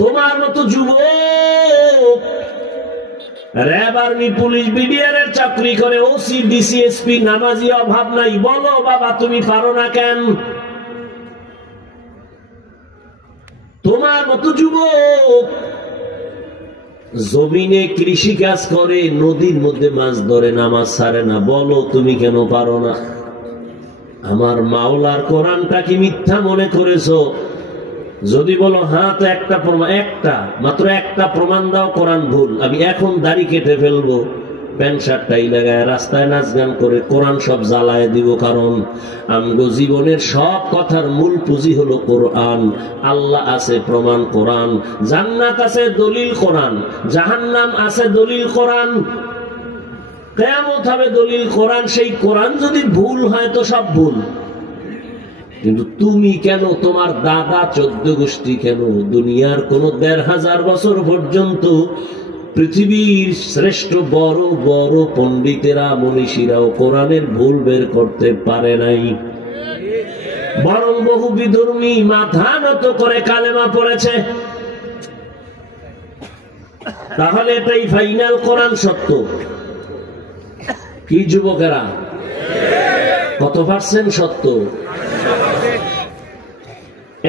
তোমার মতো যুবক র‍্যাব, আর্মি, পুলিশ, বিডিআর এর চাকরি করে, ওসি, ডিসিএসপি, নামাজি অভাব নাই। বলো বাবা তুমি পারো না কেন? তোমার মতো যুবক জমিনে কৃষি কাজ করে, নদীর মধ্যে মাছ ধরে, নামাজ ছাড়ে না। বলো তুমি কেন পারো না? আমার মাওলার কোরআনটা কি মিথ্যা মনে করেছো? যদি বলো হ্যাঁ, তো একটা প্রমাণ, মাত্র একটা প্রমাণ দাও কোরআন ভুল। আমি এখন দাড়ি কেটে ফেলবো, প্যান্ট শার্টটাই লাগায় রাস্তায় নাচ গান করে কোরআন সব জ্বালায় দিব। কারণ আমগো জীবনের সব কথার মূল পুঁজি হলো কোরআন। আল্লাহ আছে প্রমাণ কোরআন, জান্নাত আছে দলিল কোরআন, জাহান্নাম আছে দলিল কোরআন, কিয়ামত হবে দলিল কোরআন। সেই কোরআন যদি ভুল হয় তো সব ভুল। কিন্তু তুমি কেন, তোমার দাদা 14 গোষ্ঠী কেন, দুনিয়ার কোন 1500 বছর পর্যন্ত পৃথিবীর শ্রেষ্ঠ বড় বড় পণ্ডিতেরা, মনীষীরাও কোরআনের ভুল বের করতে পারে নাই। বরং বহু বিধর্মী মাথা নত করে কালেমা পড়েছে। তাহলে এটাই ফাইনাল, কোরআন সত্য। কি যুবকেরা, কত পার্সেন্ট সত্য?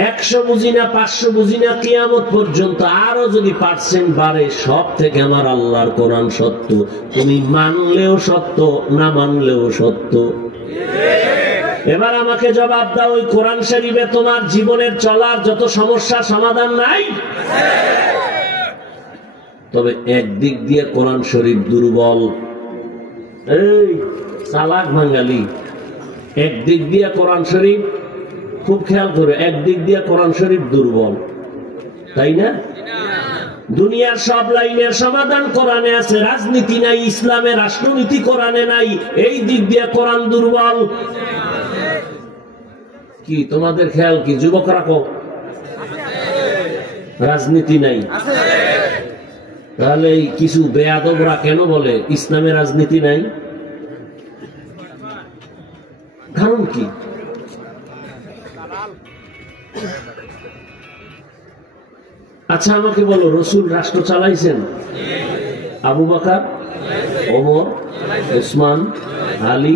100 বুঝি না, 500 বুঝি না, কিয়ামত পর্যন্ত আরো যদি পার্সেন্ট বাড়ে, সব থেকে আমার আল্লাহর কোরআন সত্য। তুমি মানলেও সত্য, না মানলেও সত্য। এবার আমাকে জবাব দাও, ওই কোরআন শরীফে তোমার জীবনের চলার যত সমস্যা সমাধান নাই? তবে একদিক দিয়ে কোরআন শরীফ দুর্বল। এই চালাক বাঙালি, একদিক দিয়ে কোরআন শরীফ, খুব খেয়াল করে, একদিক দিয়ে কোরআন শরীফ দুর্বল, তাই না? দুনিয়ার সব লাইনের সমাধান কোরআনে আছে, রাজনীতি নাই, ইসলামে রাষ্ট্রনীতি কোরআনে নাই, এই দিক দিয়ে কোরআন দুর্বল। কি তোমাদের খেয়াল কি যুবকরা? রাজনীতি নাই, তাহলে কিছু বেয়াদবরা কেন বলে ইসলামে রাজনীতি নাই? কারণ কি? আচ্ছা আমাকে বলো, রসুল রাষ্ট্র চালাইছেন? আবু বকর, ওমর, উসমান, আলী।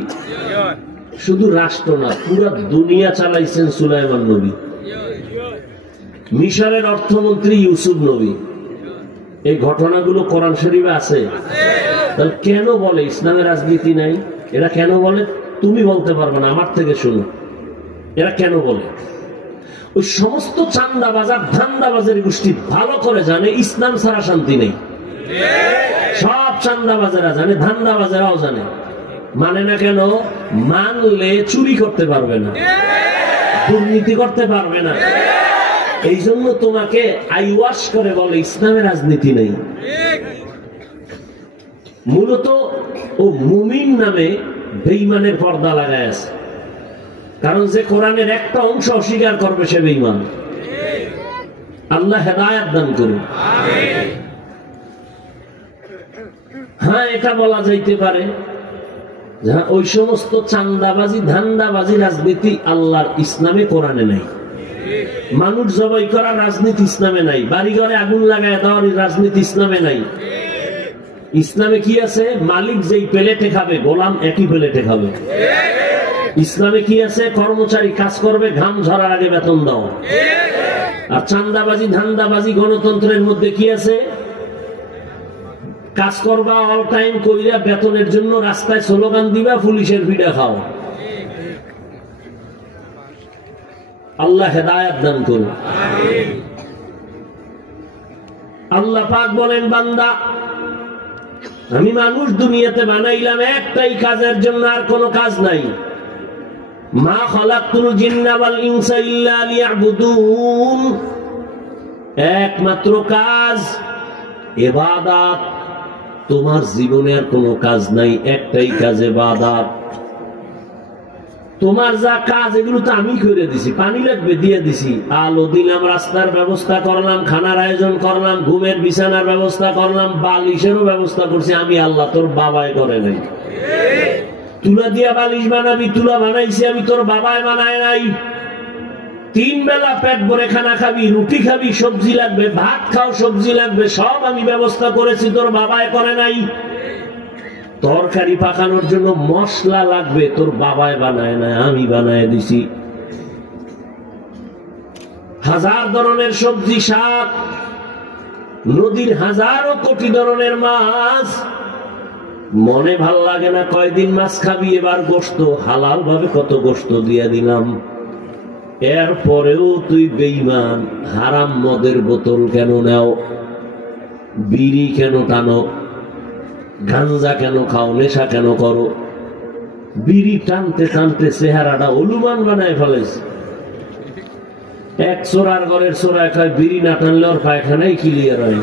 শুধু রাষ্ট্র না, পুরো দুনিয়া চালাইছেন সুলাইমান নবী, মিশরের অর্থমন্ত্রী ইউসুফ নবী। এই ঘটনাগুলো কোরআন শরীফে আছে। তাহলে কেন বলে ইসলামের রাজনীতি নাই? এরা কেন বলে? তুমি বলতে পারবে না, আমার থেকে শুনো এরা কেন বলে। ওই সমস্ত চান্দাবাজার ধান্দাবাজের গোষ্ঠী ভালো করে জানে ইসলাম ছাড়া শান্তি নেই। সব চান্দাবাজারা জানে, ধান্দাবাজারাও জানে। মানে না কেন? মানলে চুরি করতে পারবে না, দুর্নীতি করতে পারবে না। এই জন্য তোমাকে আইওয়াশ করে বলে ইসলামের রাজনীতি নেই। মূলত ও মুমিন নামে বেঈমানের পর্দা লাগায় আছে। কারণ যে কোরআনের একটা অংশ অস্বীকার করবে সে বেঈমান। আল্লাহ হেদায়েত দান করুন। হ্যাঁ, এটা বলা যাইতে পারে ওই সমস্ত চান্দাবাজি ধান্দাবাজি রাজনীতি আল্লাহর ইসলামে কোরআনে নাই। মানুষ জবাই করা রাজনীতি ইসলামে নাই। বাড়িঘরে আগুন লাগায় দেওয়ার রাজনীতি ইসলামে নাই। ইসলামে কি আছে? মালিক যেই প্লেটে খাবে গোলাম একই প্লেটে খাবে। ইসলামে কি আছে? কর্মচারী কাজ করবে, ঘাম ঝরার আগে বেতন দাও। আর চান্দাবাজি ধান্দাবাজি গণতন্ত্রের মধ্যে কি আছে? কাজ করবা অল টাইম কইরা বেতনের জন্য রাস্তায় স্লোগান দিবা, পুলিশের ভিড়া খাও। আল্লাহ হেদায়েত দান করুন। আল্লাহ পাক বলেন, বান্দা আমি মানুষ দুনিয়াতে বানাইলাম একটাই কাজের জন্য, আর কোনো কাজ নাই। মা খালাকতুল জিন্না ওয়াল ইনসা ইল্লা লিয়াবুদুন। একমাত্র কাজ ইবাদত। তোমার জীবনে আর কোনো কাজ নাই, একটাই কাজ ইবাদত। তোমার যা কাজ এগুলো তো আমি করে দিছি। পানি লাগবে দিয়ে দিছি, আলো দিলাম, রাস্তার ব্যবস্থা করলাম, খানার আয়োজন করলাম, ঘুমের বিছানার ব্যবস্থা করলাম, বালিশেরও ব্যবস্থা করছি আমি আল্লাহ, তোর বাবাই করে নাই। তুলা দিয়া বালিশ বানাবি, তুলা বানাইছি আমি, তোর বাবাই বানায় নাই। 3 বেলা পেট ভরে খানা খাবি, রুটি খাবি, সবজি লাগবে, ভাত খাও, সবজি লাগবে, সব আমি ব্যবস্থা করেছি, তোর বাবায় করে নাই। তরকারি পাকানোর জন্য মশলা লাগবে, তোর বাবায় বানায় না, আমি বানায় দিছি। 1000 ধরনের সবজি, শাক, নদীর হাজারো কোটি ধরনের মাছ। মনে ভাল লাগে না, কয়দিন মাছ খাবি, এবার গোশত হালাল ভাবে কত গোশত দিয়া দিলাম। এরপরেও তুই বেঈমান, হারাম মদের বোতল কেন নাও, বিড়ি কেন টানো, গাঞ্জা কেন খাও, নেশা কেন করো? বিড়ি টানতে টানতে চেহারাটা অলুমান বানায় ফেলেছে। এক চোরার ঘরের চোরায় খায়, বিড়ি না টানলে ওর পায়খানাই ক্লিয়ার হয়।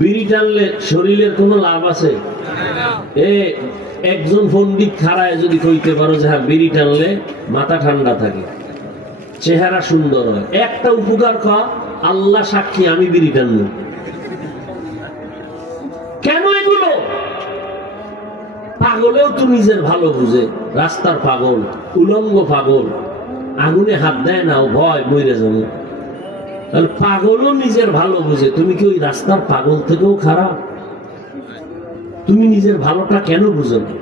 বিড়ি টানলে শরীরের কোনো লাভ আছে? একজন পণ্ডিত খাড়ায় যদি কইতে পারো যে হ্যাঁ বিড়ি টানলে মাথা ঠান্ডা থাকে, চেহারা সুন্দর হয়, একটা উপকার খাওয়া, আল্লাহ সাক্ষী আমি বিড়ি টানবো। কেন এগুলো? পাগলেও তো নিজের ভালো বুঝে, রাস্তার পাগল, উলঙ্গ পাগল, আগুনে হাত দেয় না, ও ভয় মরে যাবো। তাহলে পাগলও নিজের ভালো বুঝে, তুমি কি ওই রাস্তার পাগল থেকেও খারাপ? তুমি নিজের ভালোটা কেন বুঝো না?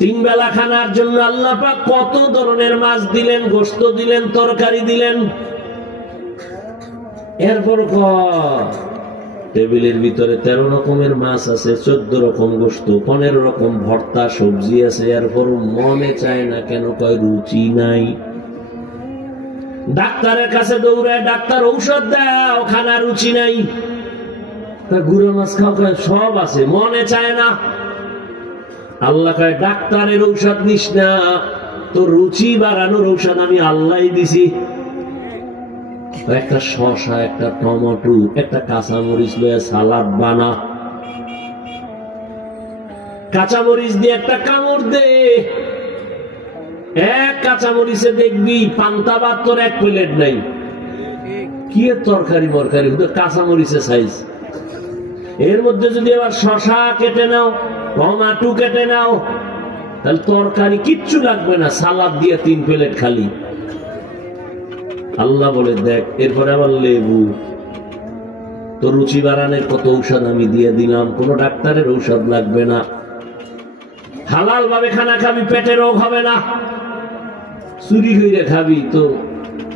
3 বেলা খানার জন্য আল্লাহ পাক কত ধরনের মাছ দিলেন, গোশত দিলেন, তরকারি দিলেন। এরপর টেবিলের ভিতরে 13 রকমের মাছ আছে, 14 রকম গোশত, 15 রকম ভর্তা, সবজি আছে। এরপর মনে চায় না কেন? কয় রুচি নাই। ডাক্তারের কাছে দৌড়ায়, ডাক্তার ঔষধ দাও, খানা রুচি নাই। গুঁড়ো মাছ খাও, সব আছে, মনে চায় না। আল্লাহ কয় ডাক্তারের ঔষধ নিস না, তোর রুচি বাড়ানোর ঔষধ আমি আল্লাহ দিছি। একটা শসা, একটা টমেটো, একটা কাঁচামরিচ লয়ে সালাদ বানা, কাঁচামরিচ দিয়ে একটা কামড় দে, এক কাঁচামরিচে দেখবি পান্তা ভাত তোর 1 প্লেট নাই। কি এর তরকারি মরকারি, কাঁচামরিচে সাইজ। এর মধ্যে যদি আবার শসা কেটে নাও, টমেটো কেটে নাও, তাহলে তরকারি কিচ্ছু লাগবে না, সালাদ দিয়ে 3 প্লেট খালি। আল্লাহ বলে দেখ, এরপরে আবার লেবু। তো রুচি বাড়ানোর কত ঔষধ আমি দিয়ে দিলাম, কোন ডাক্তারের ঔষধ লাগবে না। হালাল ভাবে খানা খাবি, পেটে রোগ হবে না। চুরি করে খাবি তো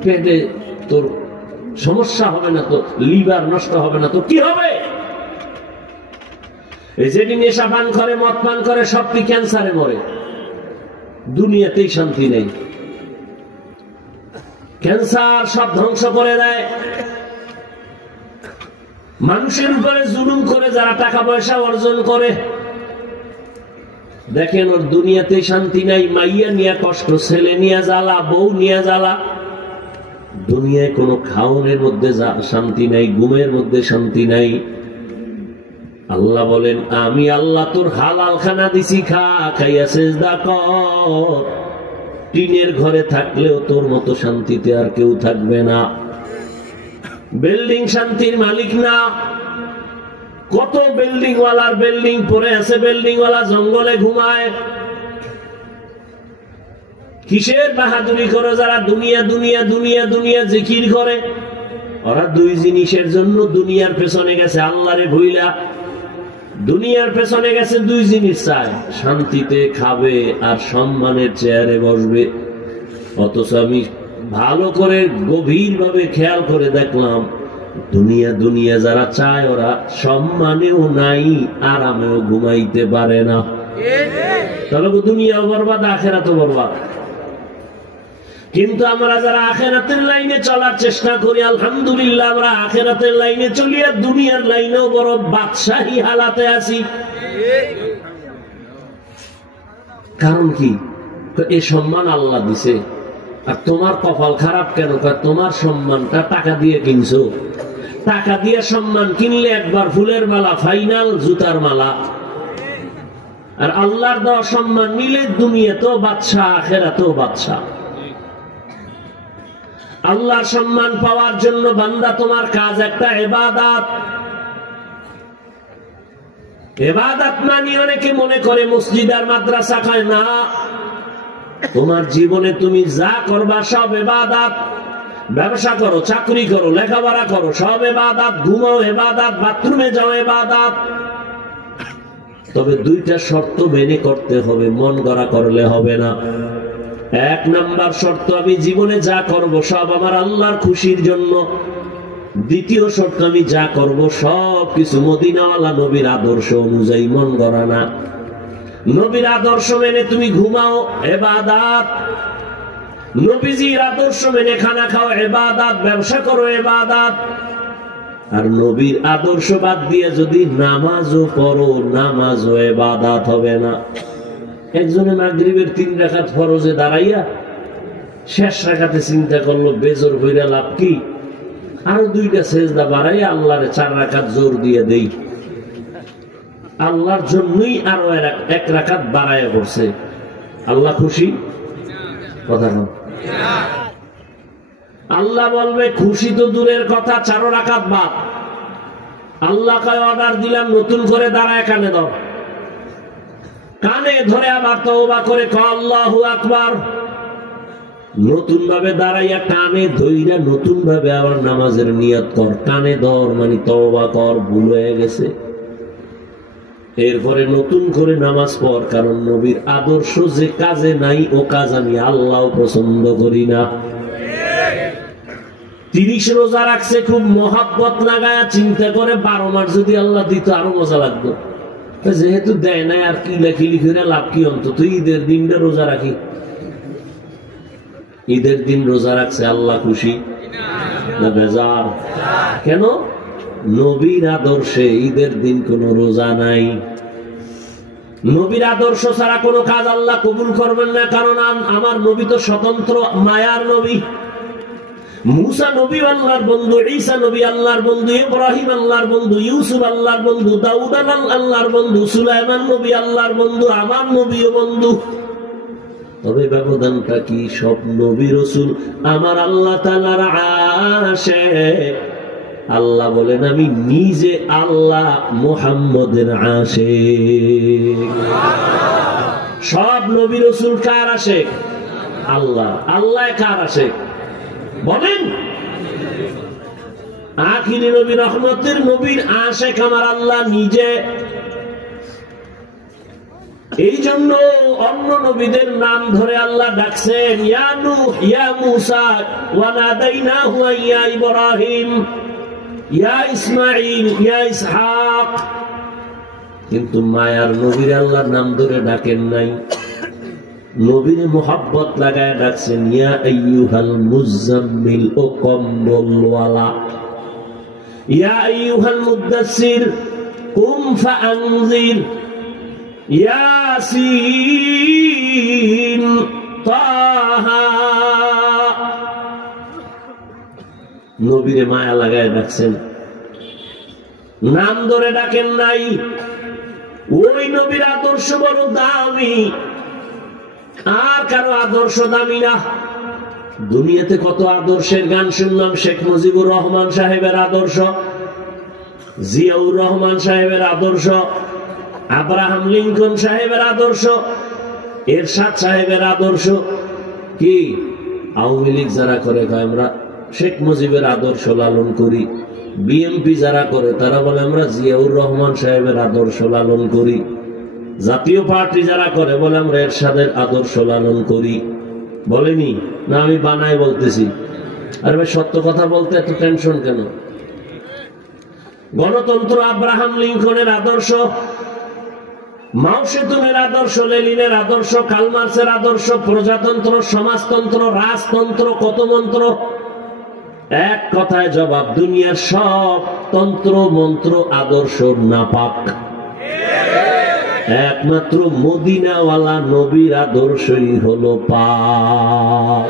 পেটে তোর সমস্যা হবে না, তো লিভার নষ্ট হবে না, তো কি হবে? এই যেটি নেশা পান করে, মদ পান করে, সবটি ক্যান্সারে মরে। দুনিয়াতেই শান্তি নেই, ক্যান্সার সব ধ্বংস করে দেয়। মানুষের উপরে জুলুম করে যারা টাকা পয়সা অর্জন করে, দেখেন ওর দুনিয়াতে শান্তি নাই। মাইয়া নিয়ে কষ্ট, ছেলে নিয়ে জ্বালা, বউ নিয়ে জ্বালা। দুনিয়ায় কোনো খাওনের মধ্যে শান্তি নাই, ঘুমের মধ্যে শান্তি নাই। আল্লাহ বলেন আমি আল্লাহ তোর হালাল খানা দিছি, খা, খাইয়া সেজদা কর। টিনের ঘরে থাকলেও তোর মতো শান্তিতে আর কেউ থাকবে না। বিল্ডিং শান্তির মালিক না। কত বিল্ডিং ওয়ালার বিল্ডিং পড়ে আছে, বিল্ডিং ওয়ালা জঙ্গলে ঘুমায়। কিসের বাহাদুরি করে যারা দুনিয়া দুনিয়া দুনিয়া দুনিয়া জিকির করে? ওরা 2 জিনিসের জন্য দুনিয়ার পেছনে গেছে, আল্লাহরে ভুইলা। দুনিয়ার পেছনে গেছে 2 জিনিস চায়, শান্তিতে খাবে আর সম্মানের চেয়ারে বসবে। অথচ আমি ভালো করে গভীর ভাবে খেয়াল করে দেখলাম, দুনিয়া দুনিয়া যারা চায় ওরা সম্মানেও নাই, আরামেও ঘুমাইতে পারে না। তাহলে দুনিয়াও বরবাদ, আখেরাতও বরবাদ। কিন্তু আমরা যারা আখেরাতের লাইনে চলার চেষ্টা করি, আলহামদুলিল্লাহ আমরা আখেরাতের লাইনে চলি, আর দুনিয়ার লাইনেও বড় বাদশাহী হালাতে আছি। কারণ কি? এই সম্মান আল্লাহ দিছে, আর তোমার কপাল খারাপ কেন? তোমার সম্মানটা টাকা দিয়ে কিনছো। টাকা দিয়ে সম্মান কিনলে একবার ফুলের মালা, ফাইনাল জুতার মালা। আর আল্লাহর দেওয়া সম্মান নিলে দুনিয়াতেও বাদশাহ, আখেরাতেও বাদশাহ। আল্লাহর সম্মান পাওয়ার জন্য বান্দা তোমার কাজ একটা ইবাদত। ইবাদত মানে অনেকে মনে করে মসজিদ আর মাদ্রাসা, খায় না। তোমার জীবনে তুমি যা করবা সব ইবাদত। ব্যবসা করো, চাকরি করো, লেখাপড়া করো, সব ইবাদত। ঘুমাও ইবাদত, বাথরুমে যাও ইবাদত। তবে দুইটা শর্ত মেনে করতে হবে, মন গড়া করলে হবে না। এক নাম্বার শর্ত, আমি জীবনে যা করব সব আমার আল্লাহর খুশির জন্য। দ্বিতীয় শর্ত, আমি যা করব সব কিছু মদিনাওয়ালা নবীর আদর্শ অনুযায়ী, মন গড়া না। নবীর আদর্শ মেনে তুমি ঘুমাও ইবাদত, নবীজির আদর্শ মেনে খানা খাও ইবাদত, ব্যবসা করো ইবাদত। আর নবীর আদর্শ বাদ দিয়ে যদি নামাজও পড়ো, নামাজও ইবাদত হবে না। একজনে মাগরিবের 3 রাকাত ফরজে দাঁড়াইয়া শেষ রাকাতে চিন্তা করলো বেজর হইরা লাভ কি, আরো 2টা সেজদা বাড়াইয়া আল্লাহরে 4 রাকাত জোর দিয়ে দেই। আল্লাহর জন্যই আরো 1 রাকাত বাড়াইয়া করছে। আল্লাহ খুশি? কথা না। আল্লাহ বলবে খুশি তো দূরের কথা, 4 রাকাত বাদ। আল্লাহ কয় অর্ডার দিলাম, নতুন করে দাঁড়ায় কানে ধর। কানে ধরে আবার তওবা করে কয় আল্লাহু আকবার। নতুন ভাবে দাঁড়াইয়া কানে ধইরা নতুন ভাবে আবার নামাজের নিয়ত কর। কানে ধর মানে তওবা কর, ভুল হয়ে গেছে। এরপরে নতুন করে নামাজ পড়, কারণ নবীর আদর্শ যে কাজে নাই ও কাজ আমি আল্লাহ পছন্দ করি না। 30 রোজা রাখছে খুব মহাব্বত লাগায়া, চিন্তা করে 12 মাস যদি আল্লাহ দিত আরো মজা লাগতো। যেহেতু দেয় নাই আর কি লেখিলি করে লাভ কি, অন্তত ঈদের দিনটা রোজা রাখি। ঈদের দিন রোজা রাখছে, আল্লাহ খুশি না বেজার? কেন? নবীর আদর্শে ঈদের দিন কোন রোজা নাই। নবীর আদর্শ ছাড়া কোনো কাজ আল্লাহ কবুল করবেন না, কারণ আমার নবী তো স্বতন্ত্র মায়ার নবী। মুসা নবী আল্লাহর বন্ধু, ঈসা নবী আল্লাহর বন্ধু, ইব্রাহিম আল্লাহর বন্ধু, ইউসুফ আল্লাহর বন্ধু, দাউদ আল্লাহর বন্ধু, সুলাইমান নবী আল্লাহর বন্ধু, আমার নবীও বন্ধু। তবে ব্যবধানটা কি? সব নবী রাসূল আমার আল্লাহ তাআলার আশিক। আল্লাহ বলেন আমি নিজে আল্লাহ মুহাম্মদের আশিক। সব নবী রাসূল কার আশিক? আল্লাহ। আল্লাহ কার আশিক বলেন? আখিরি নবী রহমতের নবীর আশিক আমার আল্লাহ নিজে। এই জন্য অন্য নবীদের নাম ধরে আল্লাহ ডাকছেন, ইয়া নূহ, ইয়া মূসা, ওয়া নাদাইনাহু ইয়া ইব্রাহিম, ইয়া ইসমাঈল, ইয়া ইসহাক। কিন্তু মায়ার নবীর আল্লাহর নাম ধরে ডাকেন নাই। নবীর মুহাব্বত লাগায় ডাকছেন, ইয়া আইয়ুহাল মুজাম্মিল, ও কম্বলওয়ালা, ইয়া আইয়ুহাল মুদাসসির, কুম ফাআনজির, ইয়াসিন, তাহা। নবীরে মায়া লাগায় ডাকছেন, নাম ধরে ডাকেন নাই। ওই নবীর আদর্শ বড় দামি, আর কারো আদর্শ দামি না। দুনিয়াতে কত আদর্শের গান শুনলাম। শেখ মুজিবুর রহমান সাহেবের আদর্শ, জিয়াউর রহমান সাহেবের আদর্শ, আব্রাহাম লিঙ্কন সাহেবের আদর্শ, এরশাদ সাহেবের আদর্শ। কি আওয়ামী লীগ যারা করে আমরা শেখ মুজিবের আদর্শ লালন করি, বিএনপি যারা করে তারা বলে আমরা জিয়াউর রহমান সাহেবের আদর্শ লালন করি, জাতীয় পার্টি যারা করে বলে আমরা এরশাদের আদর্শ লালন করি। বলেনি না? আমি বানাই বলতেছি। আরে ভাই, সত্য কথা বলতে এত টেনশন কেন? গণতন্ত্র আব্রাহাম লিঙ্কনের আদর্শ, মাও সেতুনের আদর্শ, লেনিনের আদর্শ, কালমার্সের আদর্শ, প্রজাতন্ত্র, সমাজতন্ত্র, রাজতন্ত্র, কত মন্ত্র। এক কথায় জবাব, দুনিয়ার সব তন্ত্র মন্ত্র আদর্শ নাপাক। একমাত্র মদিনাওয়ালা নবীর আদর্শই হলো পাক।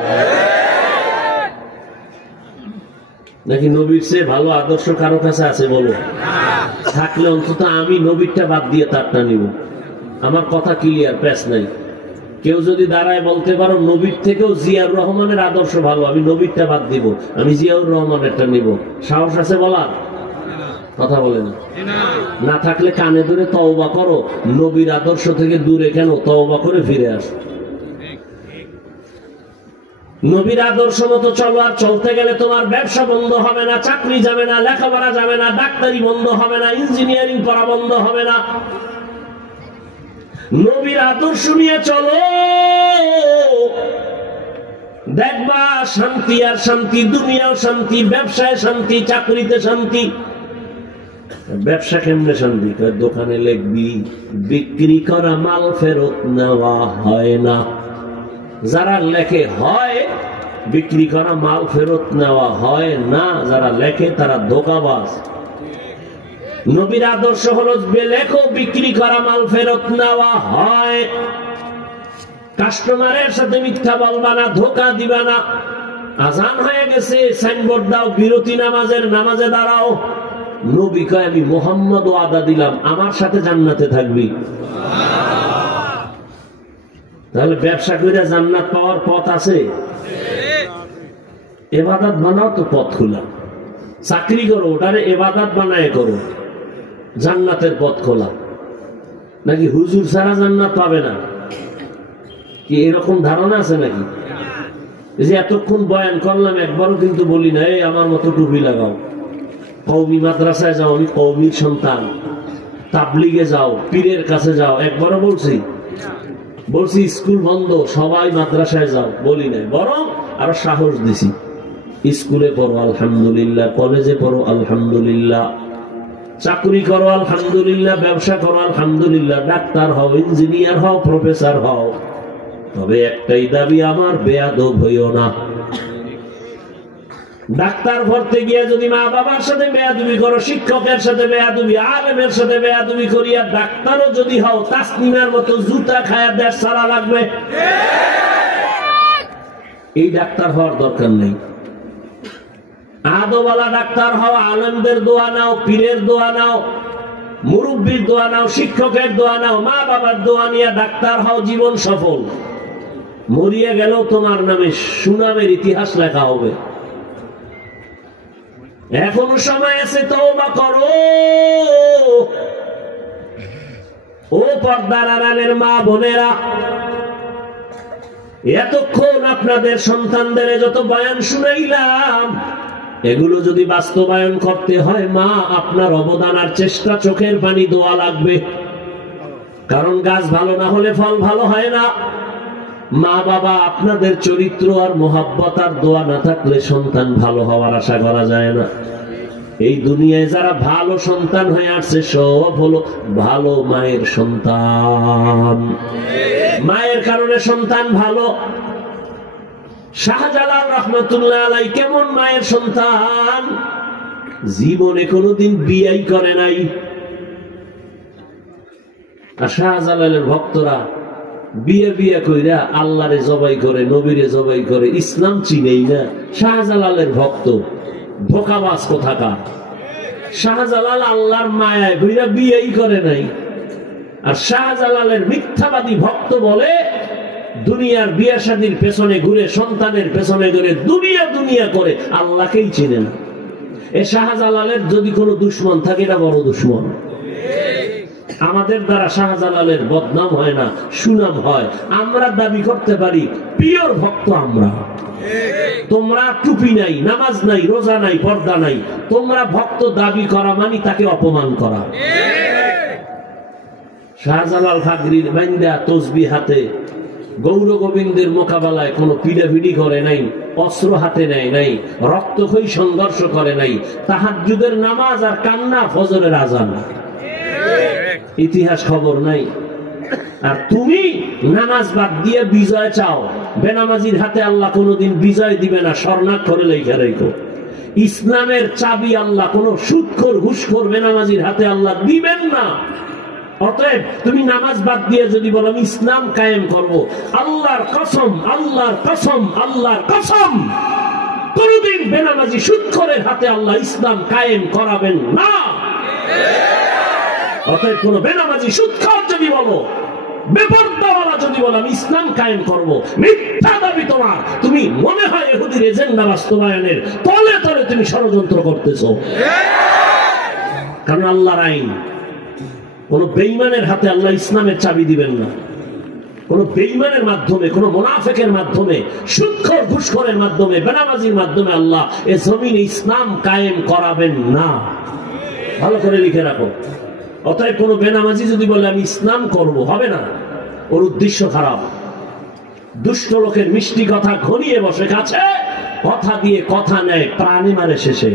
নাকি নবীর চেয়ে ভালো আদর্শ কারো কাছে আছে? বলো। থাকলে অন্তত আমি নবীরটা বাদ দিয়ে তারটা নিব। আমার কথা ক্লিয়ার, প্যাচ নাই। কেউ যদি দাঁড়ায় বলতে পারো নবীর থেকেও জিয়াউর রহমানের আদর্শ ভালো, আমি নবীরটা বাদ দিব, আমি জিয়াউর রহমানেরটা নিব, সাহস আছে বলার? কথা বলে না। না থাকলে কানে ধরে তওবা করো, নবীর আদর্শ থেকে দূরে কেন, তওবা করে ফিরে আসো। নবীর আদর্শ মতো চলো। আর চলতে গেলে তোমার ব্যবসা বন্ধ হবে না, চাকরি যাবে না, লেখাপড়া যাবে না, ডাক্তারি বন্ধ হবে না, ইঞ্জিনিয়ারিং পড়া বন্ধ হবে না। নবীর আদর্শ নিয়ে চলো, দেখবা শান্তি আর শান্তি, দুনিয়াও শান্তি, ব্যবসায় শান্তি, চাকরিতে শান্তি। ব্যবসা কেমনে শান্তি? দোকানে লিখবি বিক্রি করা মাল ফেরত নেওয়া হয় না। যারা লেখে হয়, বিক্রি করা মাল ফেরত নেওয়া হয় না। যারা লেখে তারা ধোঁকাবাজ। নবীর আদর্শ হলো লেখো বিক্রি করা মাল ফেরত নেওয়া হয়। কাস্টমারের সাথে মিথ্যা বলবা না, ধোঁকা দিবা না। আজান হয়ে গেছে, সাইনবোর্ড দাও, বিরতি নামাজের, নামাজে দাঁড়াও। নবী কয় আমি মুহাম্মদ ওয়াদা দিলাম আমার সাথে জান্নাতে থাকবি। তাহলে ব্যবসা করে জান্নাত পাওয়ার পথ আছে। ইবাদত বানাও তো পথ খোলা। চাকরি করো, ওটারে ইবাদত বানায় করো, জান্নাতের পথ খোলা। নাকি হুজুর ছাড়া জান্নাত পাবে না, কি এরকম ধারণা আছে নাকি? যে এতক্ষণ বয়ান করলাম, একবারও কিন্তু বলি না এই আমার মতো টুপি লাগাও, কওমি মাদ্রাসায় যাও, আমি কওমির সন্তান, তাবলিগে যাও, পীরের কাছে যাও, একবারও বলছি? বলছি স্কুল বন্ধ, সবাই মাদ্রাসায় যাও, বলি নাই। বরং আরো সাহস দিছি, স্কুলে পড়ো আলহামদুলিল্লাহ, কলেজে পড়ো আলহামদুলিল্লাহ, চাকরি করো আলহামদুলিল্লাহ, ব্যবসা করো আলহামদুলিল্লাহ, ডাক্তার হও, ইঞ্জিনিয়ার হও, প্রফেসর হও। তবে একটাই দাবি আমার, বেয়াদব হইও না। ডাক্তার পড়তে গিয়ে যদি মা বাবার সাথে বেয়াদবি করো, শিক্ষকের সাথে বেয়াদবি, আলেমের সাথে বেয়াদবি করিয়া ডাক্তারও যদি হও, তাসনিমের মতো জুতা খায়া দেশ সারা লাগবে। এই ডাক্তার হওয়ার দরকার নেই। আদওয়ালা ডাক্তার হও, আলেমদের দোয়া নাও, পীরের দোয়া নাও, মুরব্বীর দোয়া নাও, শিক্ষকের দোয়া নাও, মা বাবার দোয়া নিয়ে ডাক্তার হও, জীবন সফল। মরিয়া গেলেও তোমার নামে সুনামের ইতিহাস লেখা হবে। এখনো সময় আছে, তওবা করো। ও পর্দার আড়ালের মা বোনেরা, এতক্ষণ আপনাদের সন্তানদের যত বয়ান শুনাইলাম, এগুলো যদি বাস্তবায়ন করতে হয়, মা আপনার অবদান আর চেষ্টা, চোখের পানি, দোয়া লাগবে। কারণ গাছ ভালো না হলে ফল ভালো হয় না। মা বাবা আপনাদের চরিত্র আর মোহাব্বত আর দোয়া না থাকলে সন্তান ভালো হওয়ার আশা করা যায় না। এই দুনিয়ায় যারা ভালো সন্তান হয়ে আসছে, সব হলো ভালো মায়ের সন্তান। মায়ের কারণে সন্তান ভালো। শাহজালাল রহমতুল্লাহ আলাইহি কেমন মায়ের সন্তান? জীবনে কোনোদিন বিয়াই করে নাই। আর শাহজালালের ভক্তরা বিয়ে বিয়ে কইরা আল্লাহরে জবাই করে, নবীরে জবাই করে, ইসলাম চিনেই না। শাহজালালের ভক্ত ধোঁকাবাজ কোথাকার। শাহজালাল আল্লাহর মায়ায় কইরা বিয়েই করে নাই। আর শাহজালালের মিথ্যাবাদী ভক্ত বলে দুনিয়ার বিয়ে শাদীর পেছনে ঘুরে, সন্তানের পেছনে ঘুরে, দুনিয়া দুনিয়া করে, আল্লাহকেই চিনে না। এ শাহজালালের যদি কোনো দুশ্মন থাকে, এটা বড় দুশ্মন। আমাদের দ্বারা শাহজালালের বদনাম হয় না, সুনাম হয়। আমরা দাবি করতে পারি পিওর ভক্ত আমরা। তোমরা টুপি নাই, নামাজ নাই, রোজা নাই, পর্দা নাই, তোমরা ভক্ত দাবি করা মানে তাকে অপমান করা। শাহজালাল ফাগরির বান্দা তসবিহ হাতে গৌর গোবিন্দের মোকাবেলায় কোনো পিড়াপিড়ি করে নাই, অস্ত্র হাতে নেয় নাই, রক্তক্ষয়ী সংঘর্ষ করে নাই, তাহাজ্জুদের নামাজ আর কান্না, ফজরের আজান, ইতিহাস খবর নাই। আর তুমি নামাজ বাদ দিয়ে বিজয় চাও। বেনামাজির হাতে আল্লাহ কোনোদিন বিজয় দিবে না, স্বর্ণাক্ষরে লেখা রেখো। ইসলামের চাবি আল্লাহ কোন সুদখোর, ঘুষখোর বেনামাজির হাতে আল্লাহ দিবেন না। অতএব তুমি নামাজ বাদ দিয়ে যদি বলো আমি ইসলাম কায়েম করব, আল্লাহর কসম, আল্লাহর কসম, আল্লাহর কসম, কোনদিন বেনামাজি সুদখোরের হাতে আল্লাহ ইসলাম কায়েম করাবেন না। অতএব কোন বেনামাজি সুদখোর যদি বলো, বেপরদাওয়ালা যদি বলো আমি ইসলাম কায়েম করব, মিথ্যা দাবি তোমার। তুমি মনে হয় ইহুদির এজেন্ডা বাস্তবায়নের তলে তলে তুমি ষড়যন্ত্র করতেছো। কারণ আল্লাহর আইন, কোন বেঈমানের হাতে আল্লাহ ইসলামের চাবি দিবেন না। কোন বেঈমানের মাধ্যমে, কোন মুনাফিকের মাধ্যমে, সুদখোর ঘুষখোরের মাধ্যমে, বেনামাজির মাধ্যমে আল্লাহ এই জমিনে ইসলাম কায়েম করাবেন না। ভালো করে লিখে রাখো। অতএব কোন বেনামাজি যদি বলে আমি ইসলাম করব, হবে না, ওর উদ্দেশ্য খারাপ। দুষ্ট লোকের মিষ্টি কথা ঘনিয়ে বসে কাছে, কথা দিয়ে কথা নেয়, প্রাণে মারে শেষে।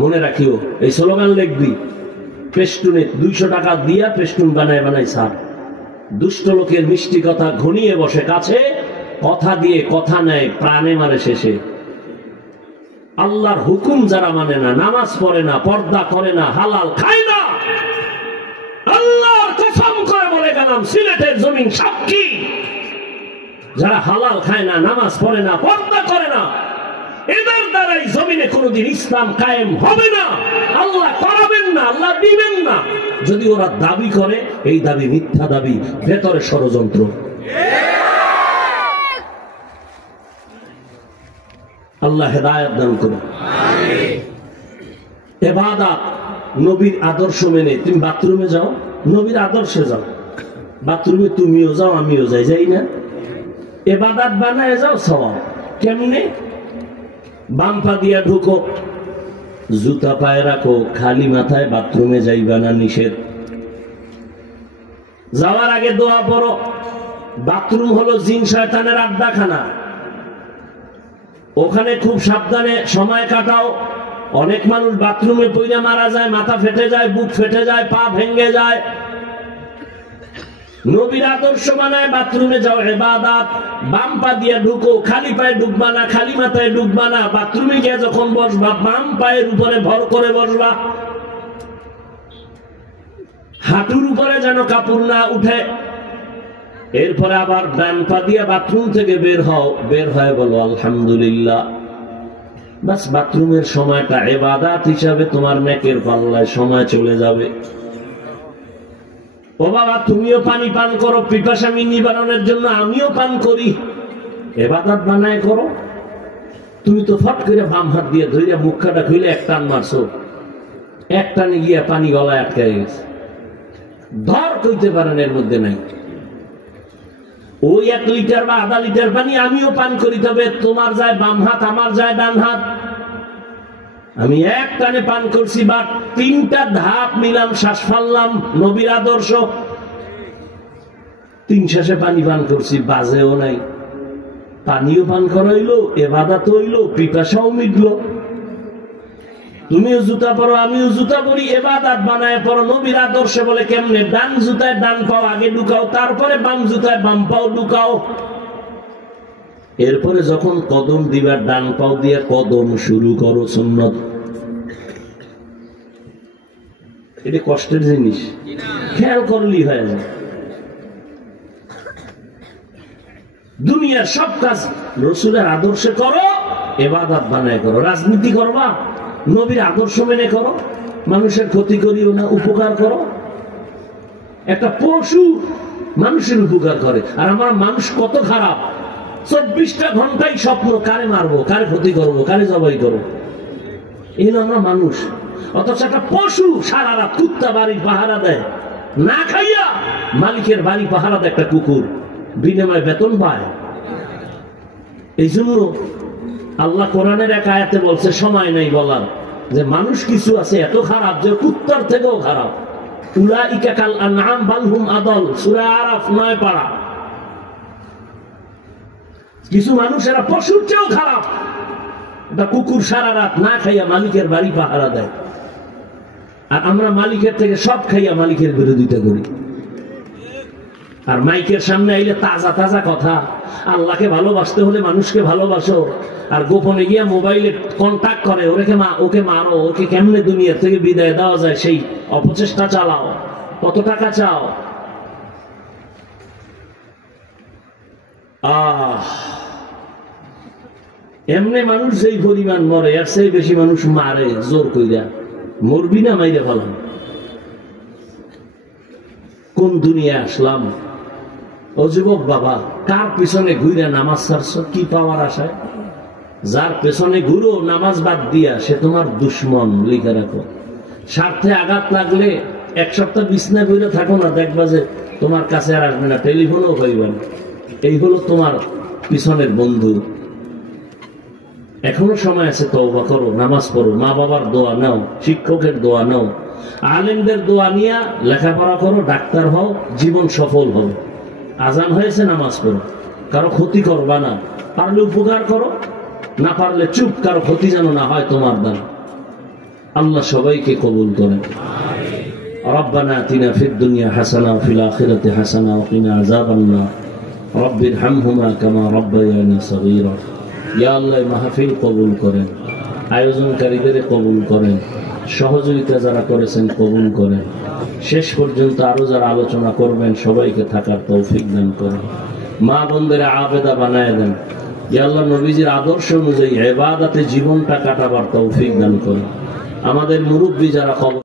মনে রাখিও, এই স্লোগান লিখবি, পেস্টুনে 200 টাকা দিয়া পেস্টুন বানায় বানায় সার। দুষ্ট লোকের মিষ্টি কথা ঘনিয়ে বসে কাছে, কথা দিয়ে কথা নেয়, প্রাণে মারে শেষে। আল্লাহর হুকুম যারা মানে না, নামাজ পড়ে না, পর্দা করে না, হালাল খায় না, আল্লাহর কসম করে বলে গেলাম, সিলেটের জমিন সাক্ষী, যারা হালাল খায় না, নামাজ পড়ে না, পর্দা করে না, এদের দ্বারাই জমিনে কোনদিন ইসলাম কায়েম হবে না। আল্লাহ করাবেন না, আল্লাহ দিবেন না। যদি ওরা দাবি করে, এই দাবি মিথ্যা দাবি, ভেতরে ষড়যন্ত্র। আল্লাহ হেদায়েত দান করুন। ইবাদত নবীর আদর্শ মেনে। তুমি বাথরুমে যাও, নবীর আদর্শে যাও। বাথরুমে তুমিও যাও, আমিও যাই না? ইবাদত বানায় যাও, সওয়াব। কেমনে? বাম পা দিয়া ঢুকো, জুতা পায়ে রাখো, খালি মাথায় বাথরুমে যাইবা না, নিষেধ। যাওয়ার আগে দোয়া পড়ো। বাথরুম হলো জিন শয়তানের আড্ডাখানা, ওখানে খুব সাবধানে সময় কাটাও। অনেক মানুষ বাথরুমে পইরা মারা যায়, মাথা ফেটে যায়, বুক ফেটে যায়, পা ভেঙে যায়। নবীর আদর্শ বানায় বাথরুমে যাও, ইবাদত। বাম পা দিয়ে ঢুকো, খালি পায়ে ঢুকবা না, খালি মাথায় ঢুকবা না। বাথরুমে গিয়ে যখন বসবা, বাম পায়ের উপরে ভর করে বসবা, হাঁটুর উপরে যেন কাপড় না উঠে। এরপরে আবার ডান পা দিয়ে বাথরুম থেকে বের হও, বের হয়ে বলো আলহামদুলিল্লাহ। বাস, বাথরুমের সময়টা ইবাদত হিসাবে তোমার নেকের পাল্লায় সময় চলে যাবে। ও বাবা, তুমিও পানি পান করো, পিপাসা নিবারণের জন্য আমিও পান করি, ইবাদত বানায় করো। তুমি তো ফট করে বাম হাত দিয়ে ধরে মুখটা খুলে এক টান মারছো, এক টানে গিয়া পানি গলায় আটকে গেছে, ধর কইতে পারেন এর মধ্যে নাই। ওই 1 লিটার বা আধা লিটার পানি আমিও পান করি, তবে তোমার যায় বাম হাত, আমার যায় ডান হাত। আমি এক টানে পান করছি, বা 3টা ধাপ নিলাম, শ্বাস ফাললাম, নবীর আদর্শ। 3 শ্বাসে পানি পান করছি, বাজেও নাই। পানিও পান করা হইলো, ইবাদত হইলো, পিপাসাও মিটলো। তুমিও জুতা পরো, আমিও জুতা পরি, ইবাদত বানায় পরো। নবীর আদর্শে বলে কেমনে? ডান জুতায় ডান পাও আগে ঢুকাও, তারপরে বাম জুতায় বাম পাও ঢুকাও। এরপরে যখন কদম দিবার, ডান পাও দিয়ে কদম শুরু করো, সুন্নত। এটা কষ্টের জিনিস, খেয়াল করলেই হয়ে যায়। দুনিয়ার সব কাজ রসুলের আদর্শে করো, ইবাদত বানায় করো। রাজনীতি করবা, নবীর আদর্শ মেনে করো। মানুষের ক্ষতি করিও না, উপকার করো। একটা পশু মানুষের উপকার করে, আর আমরা মানুষ কত খারাপ। 24টা ঘন্টাই স্বপ্ন, কারে মারবো, কারে ক্ষতি করবো, কারে জবাই করবো। এই আমরা মানুষ। অথচ একটা পশু সারা রাত কুত্তা বাড়ির পাহারা দেয়, না খাইয়া মালিকের বাড়ি পাহারা দেয় একটা কুকুর, বিনিময়ে বেতন পায়। এই জন্য আল্লাহ কোরআনের এক আয়াতে বলছে, সময় নেই বলার, যে মানুষ কিছু আছে এত খারাপ যে কুত্তার থেকেও খারাপ। উলাইকা কাল আনআম বাল হুম আদল, সূরা আরাফ 9 পারা। কিছু মানুষ এরা পশুর চেয়েও খারাপ। এটা কুকুর সারা রাত না খাইয়া মালিকের বাড়ি পাহারা দেয়, আর আমরা মালিকের থেকে সব খাইয়া মালিকের বিরোধিতা করি। আর মাইকের সামনে আইলে তাজা তাজা কথা, আল্লাহকে ভালোবাসতে হলে মানুষকে ভালোবাসো, আর গোপনে গিয়া মোবাইলে কন্টাক্ট করে, ওকে মারো, ওকে কেমনে দুনিয়া থেকে বিদায় দেওয়া যায় সেই অপচেষ্টা চালাও। কত টাকা চাও? এমনি মানুষ যেই পরিমাণ মরে, এর চেয়ে বেশি মানুষ মারে জোর কইরা। মরবি না, মাইরে ফেলাম। কোন দুনিয়া আসলাম? ও যুবক বাবা, কার পিছনে ঘুরে নামাজ ছাড়ছ? কি পাওয়ার আশায়? যার পেছনে ঘুরো নামাজ বাদ দিয়া, সে তোমার দুশ্মন, লিখে রাখো। স্বার্থে আঘাত লাগলে 1 সপ্তাহ বিছনায় ঘুরে থাকো না, দেখবা যে তোমার কাছে আর আসবে না, টেলিফোনও পাইবেন। এই হলো তোমার পিছনের বন্ধু। এখনো সময় আছে, তওবা করো, নামাজ পড়ো, মা বাবার দোয়া নাও, শিক্ষকের দোয়া নাও, আলেমদের দোয়া নিয়া লেখাপড়া করো, ডাক্তার হও, জীবন সফল হবে। আজান হয়েছে, নামাজ পড়ো, কারো ক্ষতি করবা না, পারলে উপকার করো, না পারলে চুপ, কারো ক্ষতি যেন না হয় তোমার দ্বারা। আল্লাহ সবাইকে কবুল করেন। ربنا آتنا في الدنيا حسنة وفي الآخرة حسنة وقنا عذاب النار رب ارحمهما كما ربياني صغيرا। ইয়া আল্লাহ মাহফিল কবুল করেন, আয়োজনকারীদের কবুল করেন, সহযোগিতা যারা করেছেন কবুল করেন, শেষ পর্যন্ত আরো যারা আলোচনা করবেন সবাইকে থাকার তৌফিক দান করেন। মা বোনদের আবেদা বানায় দেন। ইয়া আল্লাহ নবীজির আদর্শ অনুযায়ী ইবাদতে জীবনটা কাটাবার তৌফিক দান করেন। আমাদের মুরব্বী যারা